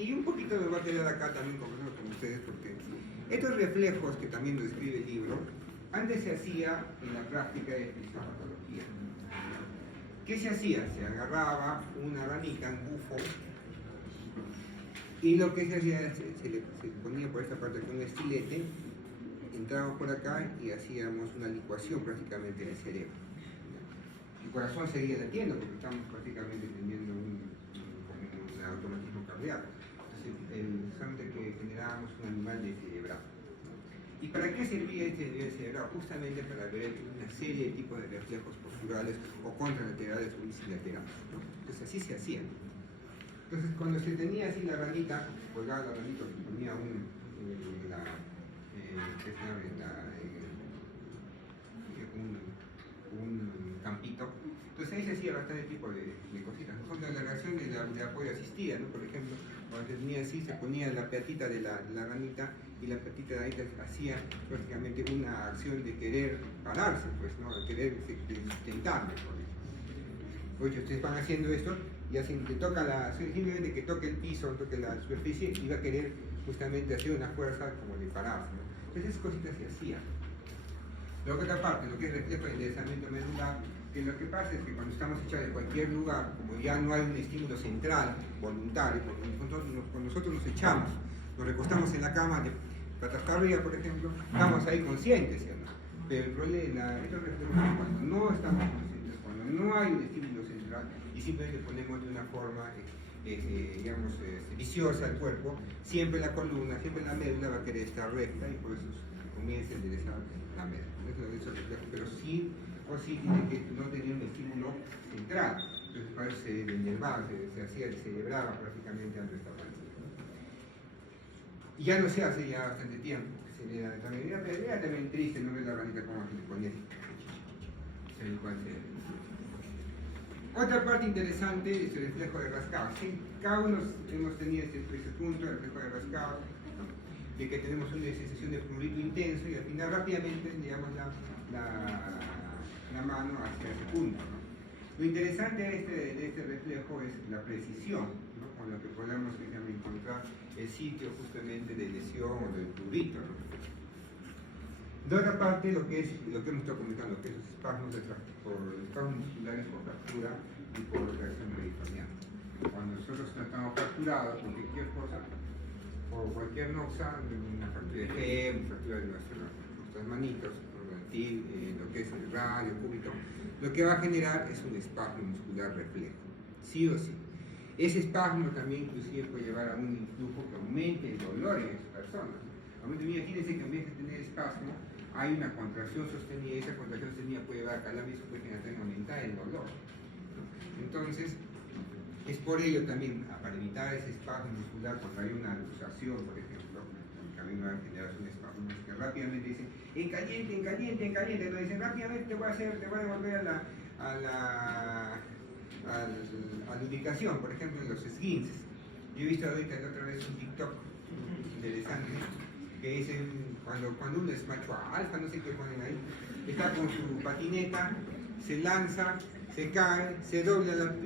Y un poquito me va a quedar acá también conversando con ustedes, porque estos reflejos que también lo describe el libro, antes se hacía en la práctica de fisiopatología. ¿Qué se hacía? Se agarraba una ranita, un bufo, y lo que se hacía, se ponía por esta parte con un estilete, entrábamos por acá y hacíamos una licuación prácticamente del cerebro. El corazón seguía latiendo porque estamos prácticamente teniendo un automatismo cardíaco. Entonces, solamente que generábamos un animal descerebrado. ¿Y para qué servía este nivel cerebral? Justamente para ver una serie de tipos de reflejos posturales o contralaterales o bicilaterales, ¿no? Entonces así se hacía. Entonces cuando se tenía así la ranita, colgaba la ranita, se ponía un campito. Entonces ahí se hacía bastante tipo de cositas. Por ejemplo, la reacción de apoyo asistida, ¿no? Por ejemplo, cuando se tenía así, se ponía la peatita de la ranita y la peatita de ahí hacía prácticamente una acción de querer pararse, pues, ¿no? De querer intentar, mejor dicho. Pues ustedes van haciendo esto y hacen que toca simplemente que toque el piso, toque la superficie y va a querer justamente hacer una fuerza como de pararse, ¿no? Entonces esas cositas se hacían. Luego, por otra parte, lo que es reflejo de enderezamiento medular, que lo que pasa es que cuando estamos echados de cualquier lugar, como ya no hay un estímulo central voluntario, porque cuando nosotros nos echamos, nos recostamos en la cama de patas para arriba, por ejemplo, estamos ahí conscientes, ¿sí o no? Pero el problema, estos reflejos es cuando no estamos conscientes, cuando no hay un estímulo central y simplemente ponemos de una forma, digamos, viciosa al cuerpo, siempre la columna, siempre la médula va a querer estar recta y por eso comienza a enderezar la médula. Pero sí o sí tiene que no tener un estímulo central. Entonces para eso se denervaba, se celebraba prácticamente antes de esta parte. Y ya no se hace ya bastante tiempo, que se le da también. Era también triste no ver la ranita como se le ponía así. Otra parte interesante es el reflejo de rascado. ¿Sí? Cada uno hemos tenido este punto, el reflejo de rascado, ¿no? De que tenemos una sensación de prurito intenso y al final rápidamente llevamos la mano hacia ese punto, ¿no? Lo interesante de este reflejo es la precisión, ¿no? Con lo que podemos encontrar el sitio justamente de lesión o del prurito, ¿no? De otra parte, lo que hemos estado comentando, que es los espasmos musculares por fractura y por reacción peritoneal. Cuando nosotros estamos fracturados por cualquier cosa, por cualquier noxa, una fractura de fe, una fractura de nuestras manitos, lo que es el radio, cúbito, lo que va a generar es un espasmo muscular reflejo, sí o sí. Ese espasmo también inclusive puede llevar a un influjo que aumente el dolor en esas personas. Imagínense que en vez de tener espasmo, hay una contracción sostenida y esa contracción sostenida puede llevar a calambres, puede generar aumentar el dolor. Entonces, es por ello también, para evitar ese espasmo muscular, cuando hay una luxación, por ejemplo, también va a generar un espasmo que rápidamente dicen, en caliente, lo dicen rápidamente te voy a devolver a la lubricación, por ejemplo, en los esguinces. Yo he visto ahorita la otra vez un TikTok interesante que dicen cuando uno es macho alfa, no sé qué ponen ahí, está con su patineta, se lanza, se cae, se dobla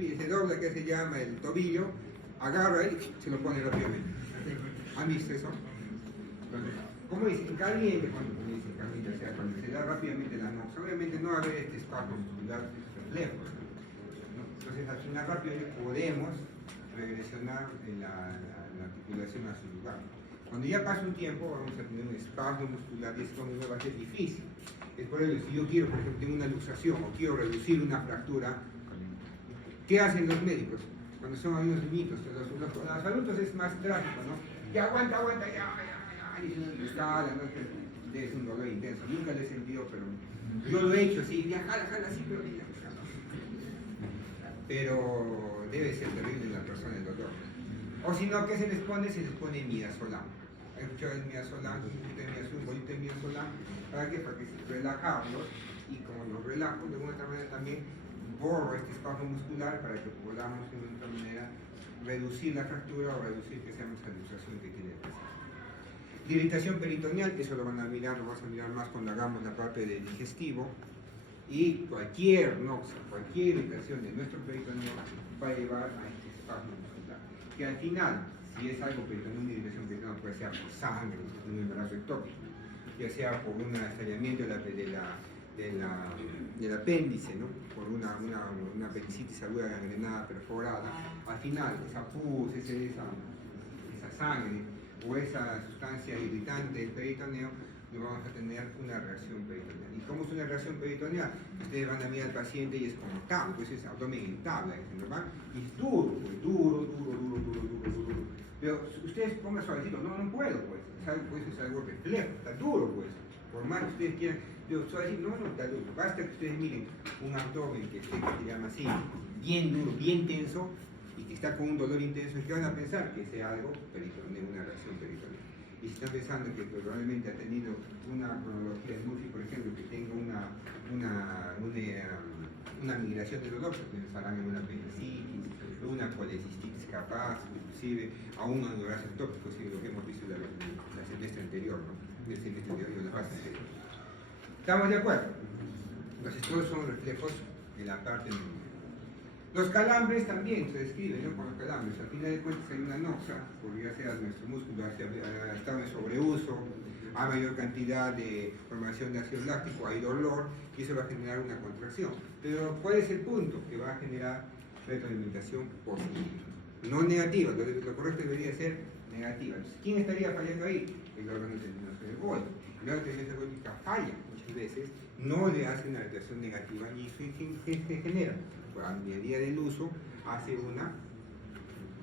que se llama el tobillo, agarra y se lo pone rápidamente. ¿Han visto eso? Entonces, ¿cómo dicen? Caliente, o sea, cuando se da rápidamente la noxa, obviamente no va a haber este espasmo muscular reflejo, ¿no? Entonces al final rápidamente podemos regresionar la articulación a su lugar. Cuando ya pasa un tiempo vamos a tener un espasmo muscular y eso va a ser difícil. Es por ello, si yo quiero, por ejemplo, tengo una luxación o quiero reducir una fractura, ¿qué hacen los médicos? Cuando son unos niñitos, los adultos es más trágico, ¿no? Ya aguanta, y escala, ¿no? Es un dolor intenso, nunca lo he sentido, pero yo lo he hecho, sí, ya jala, así, pero debe ser terrible en la persona el dolor. O si no, ¿qué se les pone? Se les pone midazolam. ¿He escuchado el midazolam? Un bolito de midazolam. ¿Para qué? Para que se relajarlos y como los relajo, de alguna manera también borro este espasmo muscular para que podamos de alguna manera reducir la fractura o reducir que sea esa luxación que tiene el paciente. La irritación peritoneal, eso lo vamos a mirar más cuando hagamos la parte del digestivo. Y cualquier noxa, cualquier irritación de nuestro peritoneo va a llevar a este espasmo muscular, que al final, si es algo peritoneal, una irritación peritoneal puede ser por sangre, un embarazo ectópico, ya sea por un estallamiento del apéndice, ¿no? Por una apendicitis aguda gangrenada perforada, al final esa pus, esa sangre o esa sustancia irritante del peritoneo, vamos a tener una reacción peritoneal. ¿Y cómo es una reacción peritoneal? Ustedes van a mirar al paciente y es como tal, pues es abdomen en tabla, ¿verdad? Y es duro, pues duro. Pero ustedes pongan suavecito, no puedo, pues. Es algo reflejo, está duro, pues. Por más que ustedes quieran, pero suavecito, no está duro. Basta que ustedes miren un abdomen que se llama así, bien duro, bien tenso, y que está con un dolor intenso, ¿qué van a pensar? Que sea algo peritoneal, una reacción peritoneal. Y si están pensando que probablemente ha tenido una cronología de Murphy, por ejemplo, que tenga una migración de dolor, pues pensarán en una apendicitis, una colecistitis capaz, inclusive a un embarazo ectópico, si lo que hemos visto la semestre anterior, ¿no? El semestre anterior y la fase anterior. ¿Estamos de acuerdo? Entonces todos son reflejos de la parte neuronal. Los calambres también se describen, ¿no? Con los calambres. Al final de cuentas hay una noxa, porque ya sea nuestro músculo ha estado en sobreuso, hay mayor cantidad de formación de ácido láctico, hay dolor, y eso va a generar una contracción. Pero ¿cuál es el punto? Que va a generar retroalimentación positiva, no negativa. Lo correcto debería ser negativa. ¿Quién estaría fallando ahí? El órgano tendinoso del Golgi. El órgano tendinoso del Golgi falla muchas veces, no le hace una reacción negativa y se genera. A medida del uso hace una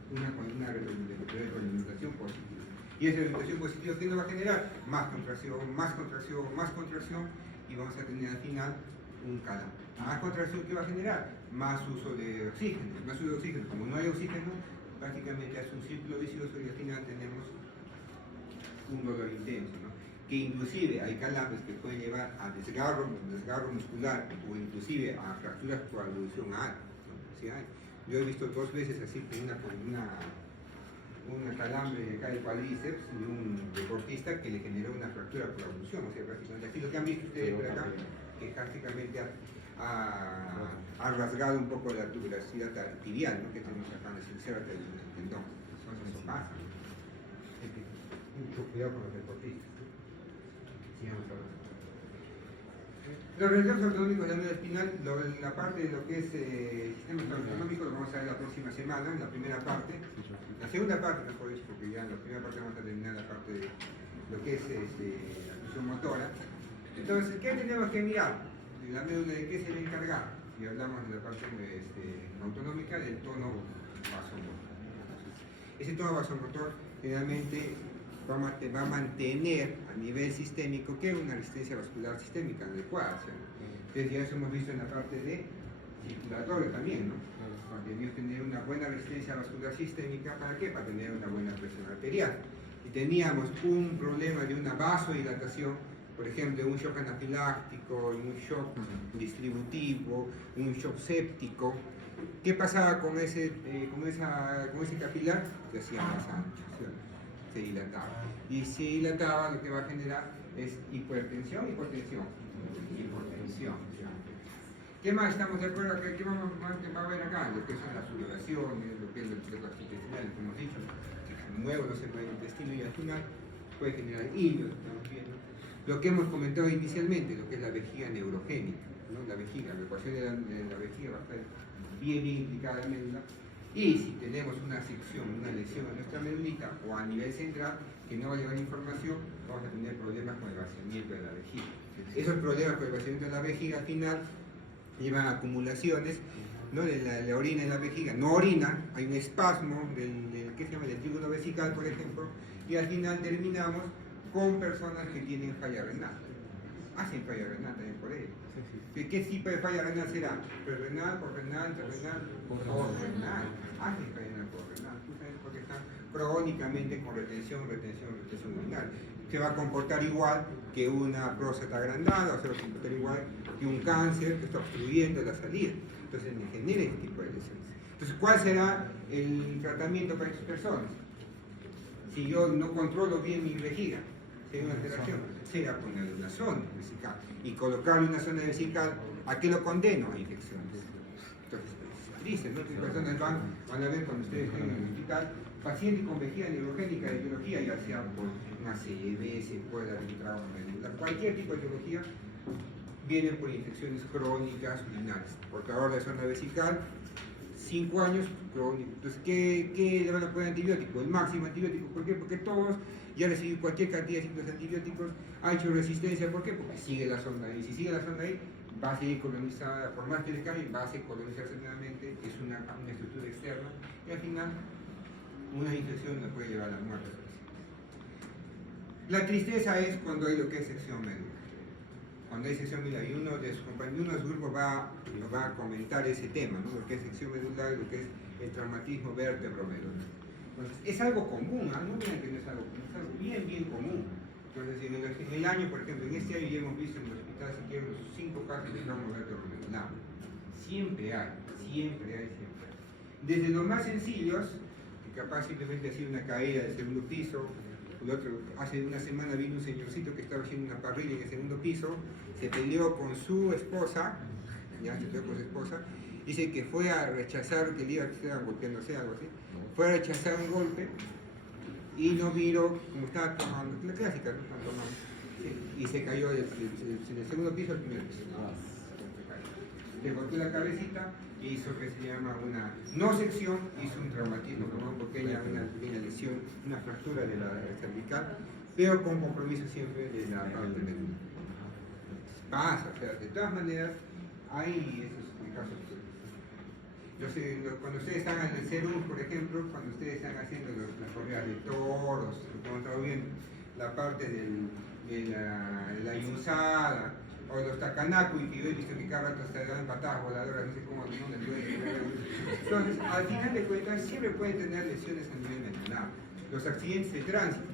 retroalimentación positiva. Y esa retroalimentación positiva, ¿qué nos va a generar? Más contracción, y vamos a tener al final un calambre. Más contracción, ¿qué va a generar? Más uso de oxígeno. Como no hay oxígeno, prácticamente hace un círculo vicioso y al final tenemos un dolor intenso, ¿no? Que inclusive hay calambres que pueden llevar a desgarro muscular o inclusive a fracturas por abducción alta, ¿no? ¿Sí hay? Yo he visto 2 veces así una calambre de acá del cuádriceps de un deportista que le generó una fractura por abducción, o sea, prácticamente aquí lo que han visto ustedes por acá, que prácticamente ha rasgado un poco la tuberosidad tibial, ¿no? Que tenemos acá en el cerca del tendón. Eso pasa, ¿no? Mucho cuidado con los deportistas. Los reflejos autonómicos de la médula espinal, la parte de lo que es sistemas autonómicos lo vamos a ver la próxima semana, en la primera parte. La segunda parte, mejor dicho, porque ya en la primera parte vamos a terminar la parte de lo que es la función motora. Entonces, ¿qué tenemos que mirar? La médula, ¿de qué se va a encargar? Y hablamos de la parte autonómica del tono vasomotor. Ese tono vasomotor generalmente va a mantener a nivel sistémico que una resistencia vascular sistémica adecuada. Entonces ya eso hemos visto en la parte de circulatorio también, ¿no? Debemos tener una buena resistencia vascular sistémica, ¿para qué? Para tener una buena presión arterial. Si teníamos un problema de una vasodilatación, por ejemplo, un shock anafiláctico, un shock distributivo, un shock séptico, ¿qué pasaba con ese capilar? Se hacía más ancho, ¿sí? Se dilataba. Y si dilataba, lo que va a generar es hipertensión. ¿Qué más estamos de acuerdo acá? ¿Qué vamos a ver acá? Lo que son las sudoraciones, lo que es los intestinales, como hemos dicho, que se mueve, no se mueve el intestino y al final puede generar hilo, estamos viendo. Lo que hemos comentado inicialmente, lo que es la vejiga neurogénica, ¿no? La ecuación de la vejiga va a estar bien implicada en la médula. Y si tenemos una sección, una lesión en nuestra medulita o a nivel central que no va a llevar información, vamos a tener problemas con el vaciamiento de la vejiga. Esos problemas con el vaciamiento de la vejiga al final llevan a acumulaciones, ¿no? de la orina en la vejiga. No orina, hay un espasmo del trígono vesical, por ejemplo, y al final terminamos con personas que tienen falla renal. Hacen falla renal también por ello. ¿Qué tipo de falla renal será? ¿Prerrenal, porrenal, terrenal? Porrenal. Hacen falla renal porrenal. Porque están crónicamente con retención urinal. Se va a comportar igual que una próstata agrandada, o se va a comportar igual que un cáncer que está obstruyendo la salida. Entonces me genera este tipo de lesiones. Entonces, ¿cuál será el tratamiento para estas personas? Si yo no controlo bien mi vejiga, si hay una alteración, será ponerle una sonda vesical. Y colocarle una sonda vesical, ¿a qué lo condeno? A infecciones. Entonces, es triste, ¿no? Las personas van a ver cuando ustedes estén en el hospital paciente con vejiga neurogénica de biología, ya sea por una CB, secuela de un trauma medular, cualquier tipo de etiología, vienen por infecciones crónicas urinarias, portador de zona vesical, 5 años crónico. Entonces, ¿qué le van a poner antibiótico? El máximo antibiótico. ¿Por qué? Porque todos ya reciben cualquier cantidad de ciclos de antibióticos, ha hecho resistencia. ¿Por qué? Porque sigue la sonda ahí. Si sigue la sonda ahí, va a seguir colonizada, por más que le cambie, va a seguir colonizarse nuevamente, es una estructura externa, y al final una infección la puede llevar a la muerte. La tristeza es cuando hay lo que es sección medular. Cuando hay sección medular, y uno de sus compañeros, uno de sus grupos va a comentar ese tema, ¿no? Lo que es sección medular, lo que es el traumatismo vértebro-medular. Entonces, es algo común, no digan que no es algo común, es algo bien, bien común. Entonces, en el año, por ejemplo, en este año ya hemos visto en el hospital, si quieren, los 5 casos de trauma vértebro-medular. Siempre hay. Desde los más sencillos, que capaz simplemente ha sido una caída del segundo piso. Hace una semana vino un señorcito que estaba haciendo una parrilla en el segundo piso, se peleó con su esposa, dice que fue a rechazar, que le iba a estar golpeándose, algo así, fue a rechazar un golpe y no miró, como estaba tomando, la clásica, ¿no? Estaba tomando, y se cayó del segundo piso al primer piso. Le golpeó la cabecita e hizo que se llama una no sección, hizo un traumatismo, una pequeña lesión, una fractura de la cervical, pero con compromiso siempre de la parte medular. Pasa, o sea, de todas maneras, hay esos casos. Yo sé, cuando ustedes están en el CERUM, por ejemplo, cuando ustedes están haciendo las corridas de toros, como estamos viendo, la parte de la yunzada, o los takanaku, y yo he visto que cada rato se dan patadas voladoras, no sé cómo, no les puede. Entonces, al final de cuentas, siempre pueden tener lesiones a nivel medular. Los accidentes de tránsito.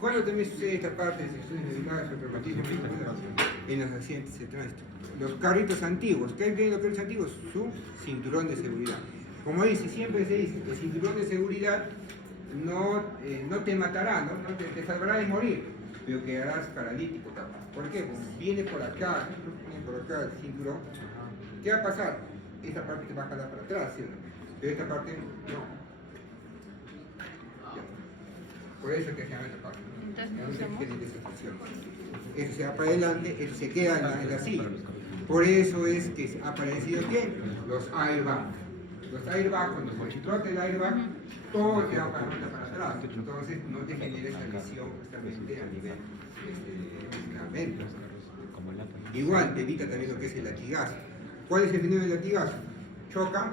¿Cuándo también sucede esta parte de lesiones medulares o traumatismo medular? En los accidentes de tránsito. Los carritos antiguos. ¿Qué tienen los carritos antiguos? Su cinturón de seguridad. Como siempre se dice, el cinturón de seguridad no te matará, no te salvará de morir, pero quedarás paralítico. ¿Por qué? Porque viene por acá el cinturón. ¿Qué va a pasar? Esta parte te va a jalar para atrás, ¿sí? Pero esta parte no. Por eso es que se llama esta parte. Eso se va para adelante, eso se queda en la silla. Por eso es que ha aparecido ¿quién? Los airbags. Los airbags, cuando se explota el airbag, todo te va para atrás. Entonces no te genera esa lesión justamente a nivel ligamento. Igual te evita también lo que es el latigazo. ¿Cuál es el fenómeno del latigazo? Choca,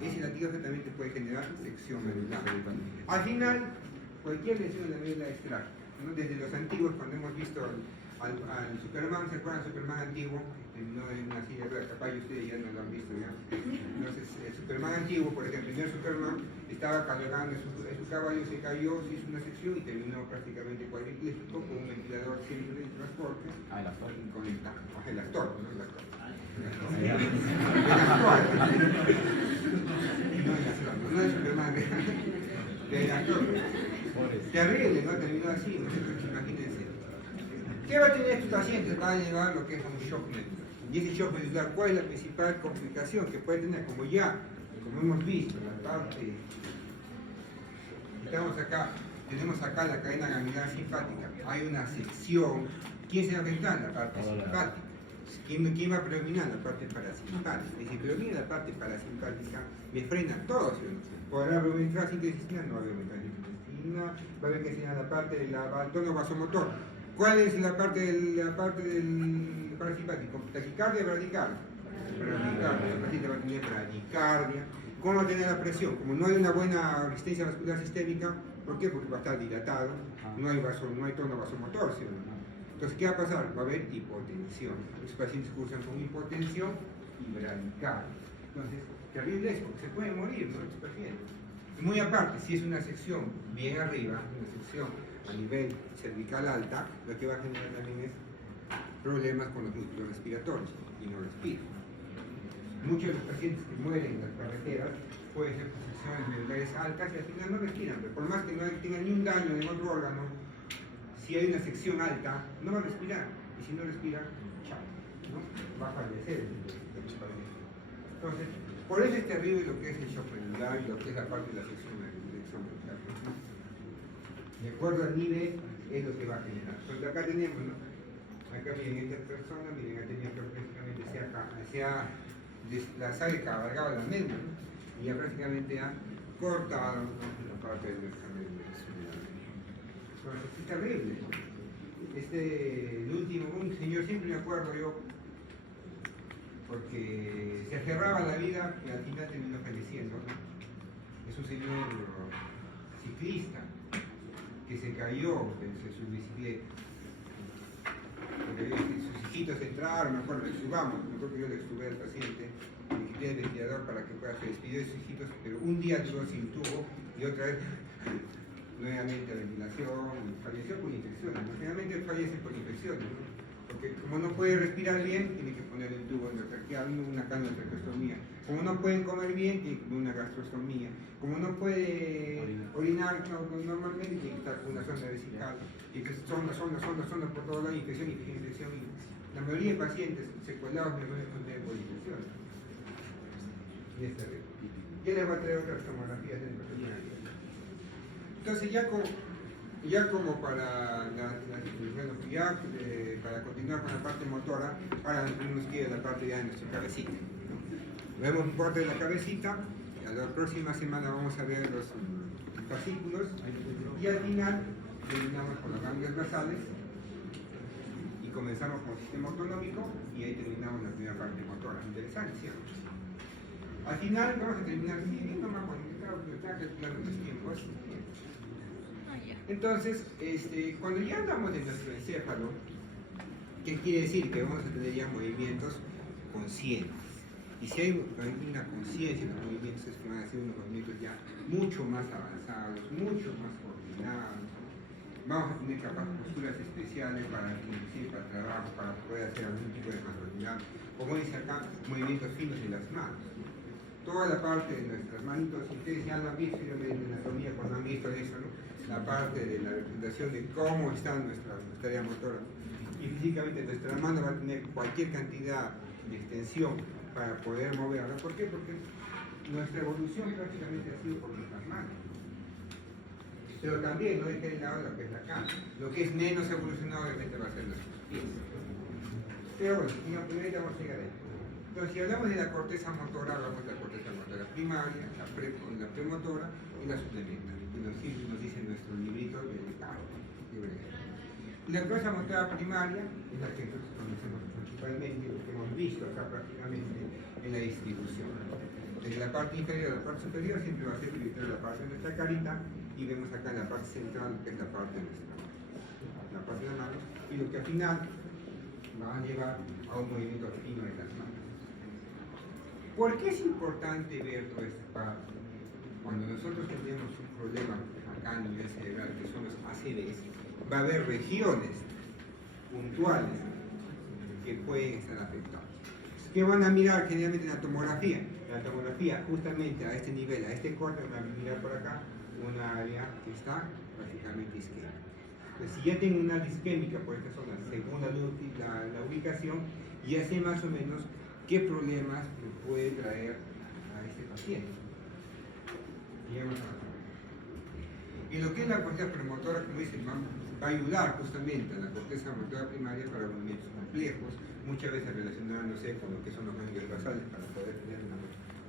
ese latigazo también te puede generar sección medular. Al final, cualquier lesión de la médula es trágica, ¿no? Desde los antiguos, cuando hemos visto al Superman, ¿se acuerdan del Superman antiguo? No en una silla de ruedas, capaz ustedes ya no lo han visto ya. Entonces, el Superman antiguo, por ejemplo, el primer Superman estaba cabalgando su caballo, se cayó, se hizo una sección y terminó prácticamente cuadripléjico con un ventilador siempre de transporte. El actor. Con el actor, no el actor. No es Superman, el actor. Terrible, ¿no? Terminó así, imagínense. ¿Qué va a tener estos pacientes? Van a llevar lo que es un shock medular. Y ese shock medular, ¿cuál es la principal complicación que puede tener? Como hemos visto, la parte, tenemos acá la cadena gangrenar simpática, hay una sección. ¿Quién se va a afectar? La parte simpática. ¿Quién va a predominar? La parte parasimpática. Y si predomina la parte parasimpática, me frena todo, ¿sí? ¿Podrá aumentar síntesis intestinal? No va a aumentar síntesis intestinal, va a haber que enseñar la parte del tono vasomotor. ¿Cuál es la parte del parasimpático? ¿Taquicardia o bradicardia? Bradicardia, el paciente va a tener bradicardia. ¿Cómo va a tener la presión? Como no hay una buena resistencia vascular sistémica, ¿por qué? Porque va a estar dilatado, no hay tono vasomotor, ¿sí? Entonces, ¿qué va a pasar? Va a haber hipotensión. Los pacientes cursan con hipotensión y bradicardia. Entonces, terrible es porque se puede morir, ¿no? Estos pacientes. Y muy aparte, si es una sección bien arriba, una sección a nivel cervical alta, lo que va a generar también es problemas con los músculos respiratorios y no respiran. Muchos de los pacientes que mueren en las carreteras pueden ser por secciones medulares altas y al final no respiran, pero por más que no tengan ni un daño en otro órgano, si hay una sección alta, no va a respirar. Y si no respira, chao, ¿no? Va a fallecer. Entonces, por eso es terrible lo que es el shock medular y lo que es la parte de la sección De acuerdo al nivel, es lo que va a generar. Entonces acá tenemos, ¿no? Acá miren, esta persona, miren, ha tenido que prácticamente se ha desplazado y cabalgado la médula, ¿no? Y ya prácticamente ha cortado, ¿no?, la parte de nuestra médula. Es terrible. El último, un señor, siempre me acuerdo yo, porque se aferraba a la vida y al final terminó falleciendo, ¿no? Es un señor ciclista que se cayó desde su bicicleta. Porque sus hijitos entraron, me acuerdo, me acuerdo que yo le extubé al paciente, le quité el ventilador para que pueda, se despidió de sus hijitos, pero un día duró sin tubo y otra vez nuevamente a ventilación, falleció por infecciones, ¿no? Generalmente fallece por infecciones, ¿no? Porque como no puede respirar bien, tiene que poner el tubo en la trachea, una traqueostomía. Como no pueden comer bien, tiene que poner una gastrostomía. Como no puede orinar normalmente, tiene que estar con una sonda vesical. Y que sonda por todos lados, infección. Y la mayoría de pacientes secuelados me pueden poner por infección. Y esta vez. Ya les voy a traer otras tomografías de la. Entonces ya como para para continuar con la parte motora, ahora tenemos que ir a la parte ya de nuestra cabecita, ¿no? Vemos un parte de la cabecita, y a la próxima semana vamos a ver los fascículos, y al final terminamos con las ganglios basales, y comenzamos con el sistema autonómico, y ahí terminamos la primera parte motora. Interesante, ¿cierto? Al final vamos a terminar no me acuerdo, estaba calculando los tiempos. Entonces, cuando ya hablamos de nuestro encéfalo, ¿qué quiere decir? Que vamos a tener ya movimientos conscientes. Y si hay una conciencia en los movimientos, es que van a ser unos movimientos ya mucho más avanzados, mucho más coordinados. Vamos a tener capaz posturas especiales para trabajo, para poder hacer algún tipo de manualidad. Como dice acá, movimientos finos en las manos. Toda la parte de nuestras manitos, si ustedes ya lo han visto, yo me en anatomía cuando han visto eso, ¿no? La parte de la representación de cómo está nuestra área motora. Y físicamente nuestra mano va a tener cualquier cantidad de extensión para poder moverla. ¿Por qué? Porque nuestra evolución prácticamente ha sido por nuestras manos. Pero también no hay que ir de lado lo que es la cara. Lo que es menos evolucionado obviamente va a ser nuestros pies. Pero bueno, primero vamos a llegar ahí. Entonces, si hablamos de la corteza motora, hablamos de la corteza motora primaria, la premotora y la suplementaria. Nos dice nuestro librito de Carlos. La corteza motora primaria es la que nosotros conocemos principalmente, lo que hemos visto acá prácticamente en la distribución. Desde la parte inferior a la parte superior siempre va a ser tributario la parte de nuestra carita, y vemos acá en la parte central que es la parte de nuestra mano. La parte de la mano, y lo que al final va a llevar a un movimiento fino de las manos. ¿Por qué es importante ver toda esta parte? Cuando nosotros tenemos un problema acá a nivel cerebral, que son los ACVs, va a haber regiones puntuales que pueden estar afectadas. ¿Qué van a mirar generalmente en la tomografía? En la tomografía, justamente a este nivel, a este corte, van a mirar por acá una área que está prácticamente isquémica. Entonces, si ya tengo una área isquémica por esta zona, según la ubicación, ya sé más o menos qué problemas me puede traer a este paciente. Y lo que es la corteza premotora, como dicen, va a ayudar justamente a la corteza motora primaria para movimientos complejos, muchas veces relacionándose con lo que son los ganglios basales para poder tener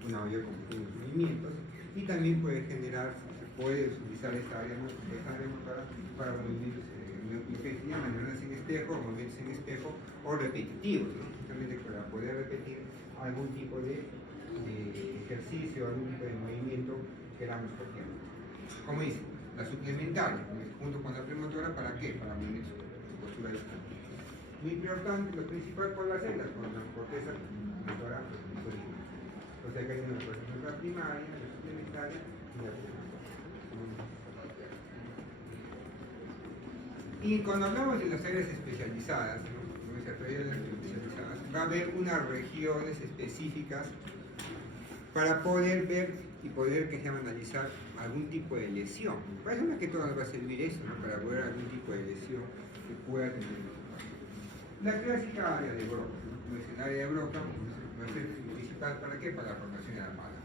una mayor complejidad de los movimientos, y también puede generar, puede utilizar esta área motora para movimientos, lo que se llaman neuronas en espejo, movimientos en espejo o repetitivos, ¿no? Justamente para poder repetir algún tipo de ejercicio, algún tipo de movimiento que queramos copiar. Como dice, la suplementaria, junto con la premotora, ¿para qué? Para movimientos de postura de escala. Muy importante, lo principal por las células, con la corteza motora original. O sea que hay una corteza motora primaria, la suplementaria y la premotora. Y cuando hablamos de las áreas especializadas, ¿no? Va a haber unas regiones específicas para poder ver y poder que se llama analizar algún tipo de lesión. Para eso más que todo nos va a servir eso, ¿no? Para ver algún tipo de lesión que pueda tener. La clásica área de Broca, ¿no? Como es el área de Broca, va a ser principal para qué? Para la formación de la pala.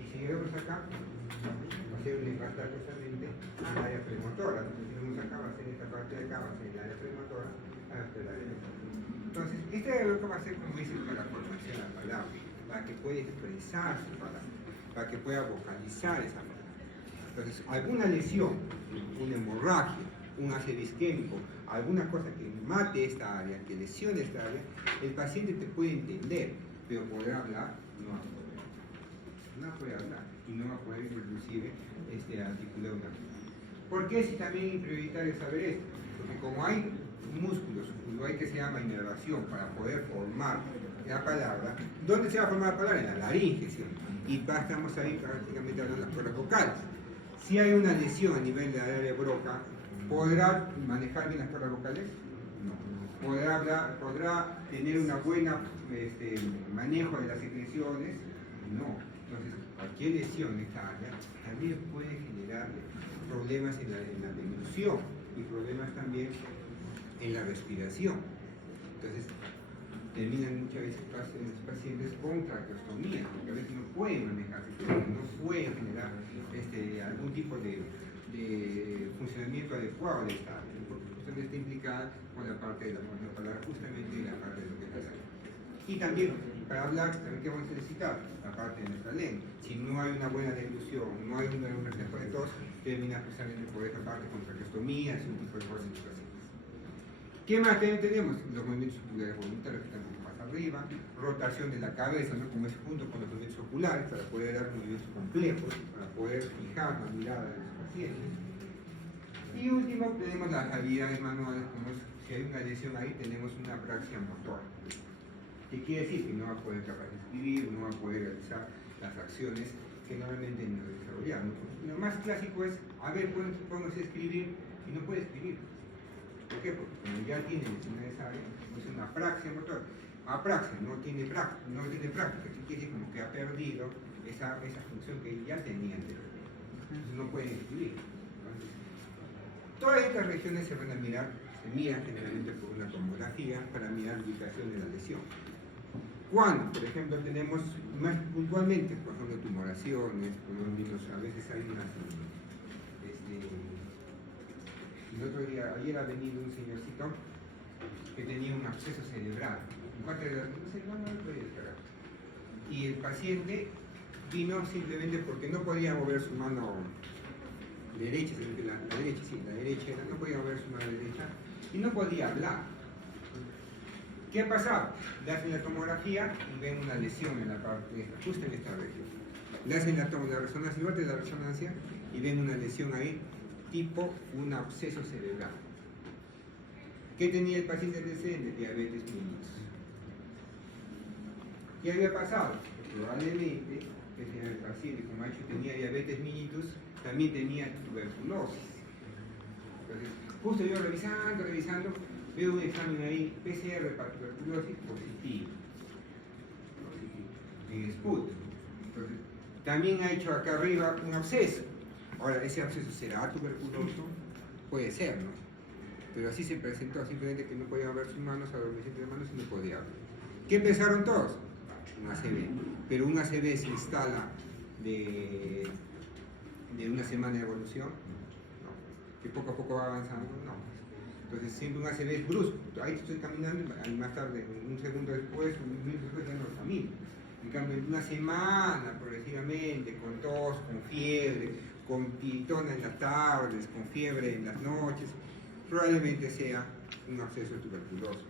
Y si vemos acá, va a ser un impactar justamente al área premotora. parte de acá va a ser el área premotora, hasta el área motora. Entonces, este área lo que va a ser, como dice, para la formación de la palabra, para que pueda expresar su palabra, para que pueda vocalizar esa palabra. Entonces, alguna lesión, una hemorragia, un ácido isquémico, alguna cosa que mate esta área, que lesione esta área, el paciente te puede entender, pero poder hablar no va a poder. No puede hablar y no va a poder inclusive articular una cosa. ¿Por qué si también es prioritario saber esto? Porque como hay músculos, lo hay que se llama inervación para poder formar la palabra, ¿dónde se va a formar la palabra? En la laringe, ¿sí? Y estamos ahí prácticamente hablando de las cuerdas vocales. Si hay una lesión a nivel de la área broca, ¿podrá manejar bien las cuerdas vocales? No. ¿Podrá tener una buena manejo de las secreciones? No. Entonces, cualquier lesión en esta área también puede generar problemas en la deglución y problemas también en la respiración. Entonces, terminan muchas veces los pacientes con traqueostomía, porque a veces no pueden manejarse, no pueden generar algún tipo de funcionamiento adecuado de esta área, porque justamente está implicada con la parte de la palabra, justamente la parte de lo que es la lengua. Y también, para hablar, también que vamos a necesitar la parte de nuestra lengua. Si no hay una buena deglución, no hay un reflejo de tos, termina justamente por esta parte con traqueostomías y un tipo de cosas así. ¿Qué más tenemos? Los movimientos oculares voluntarios que están un poco más arriba, rotación de la cabeza, ¿no? Como es junto con los movimientos oculares, para poder dar movimientos complejos, para poder fijar la mirada de los pacientes. Y último, tenemos las habilidades manuales, como es, si hay una lesión ahí, tenemos una apraxia motora. ¿Qué quiere decir? Que no va a poder capaz de escribir, no va a poder realizar las acciones que normalmente no desarrollamos. Lo más clásico es, a ver, póngase a escribir y no puede escribir. ¿Por qué? Porque como ya tiene lesión de esa área, es una apraxia motora. Apraxia no tiene práctica, así que como que ha perdido esa función que ya tenía anteriormente. Entonces no puede escribir. Entonces, todas estas regiones se van a mirar, se miran generalmente por una tomografía para mirar la ubicación de la lesión. Cuando, por ejemplo, tenemos más puntualmente, por ejemplo, tumoraciones, a veces hay unas. El otro día, ayer ha venido un señorcito que tenía un absceso cerebral. No podía descargar. Y el paciente vino simplemente porque no podía mover su mano derecha, la derecha, no podía mover su mano derecha y no podía hablar. ¿Qué ha pasado? Le hacen la tomografía y ven una lesión en la parte, justo en esta región. Le hacen la resonancia, igual de la resonancia, y ven una lesión ahí, tipo un absceso cerebral. ¿Qué tenía el paciente antecedente? Diabetes mellitus. ¿Qué había pasado? Probablemente el paciente, como ha dicho, tenía diabetes mellitus, también tenía tuberculosis. Entonces, justo yo revisando, veo un examen ahí, PCR para tuberculosis positivo. En SPUT. Entonces, también ha hecho acá arriba un absceso. Ahora, ¿ese absceso será tuberculoso? Puede ser, ¿no? Pero así se presentó, simplemente que no podía mover sus manos, adormeciente de manos y no podía hablar. ¿Qué empezaron todos? Un ACV. Pero un ACV se instala de una semana de evolución, no. Que poco a poco va avanzando, no. Entonces siempre un ACV es brusco. Ahí estoy caminando y más tarde, un segundo después, un minuto después ya no camino. En cambio, en una semana, progresivamente, con tos, con fiebre, con tiritona en las tardes, con fiebre en las noches, probablemente sea un absceso tuberculoso.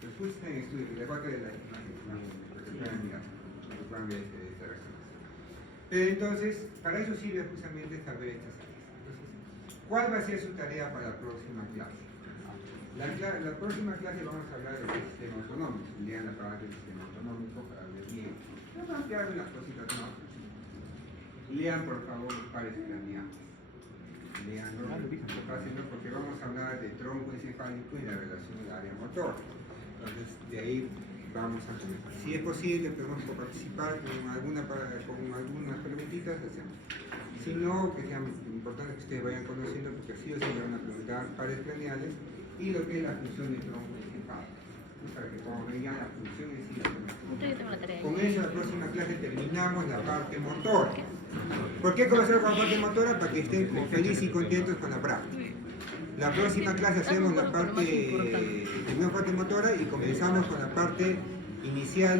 Después está en estudio, que la parte de la imagen, para que puedan mirar, para que puedan ver esta resonancia. Pero entonces, para eso sirve justamente saber estas áreas. Entonces, ¿cuál va a ser su tarea para la próxima clase? La próxima clase vamos a hablar del sistema autonómico. Lean la parte del sistema autonómico para ver bien. No vamos a quedar unas cositas más. Lean por favor los pares craneales. Leanlo, porque vamos a hablar de tronco encefálico y la relación del área motor. Entonces, de ahí vamos a comenzar. Si es posible, podemos participar con algunas preguntitas, hacemos. Si no, que sea importante que ustedes vayan conociendo, porque así os van a preguntar pares craneales y lo que es la función de tronco encefálico. Para que podamos ver ya la función en sí. Con eso, la próxima clase terminamos la parte motora. ¿Por qué comenzar con la parte motora? Para que estén felices y contentos con la práctica. La próxima clase hacemos la parte motora y comenzamos con la parte inicial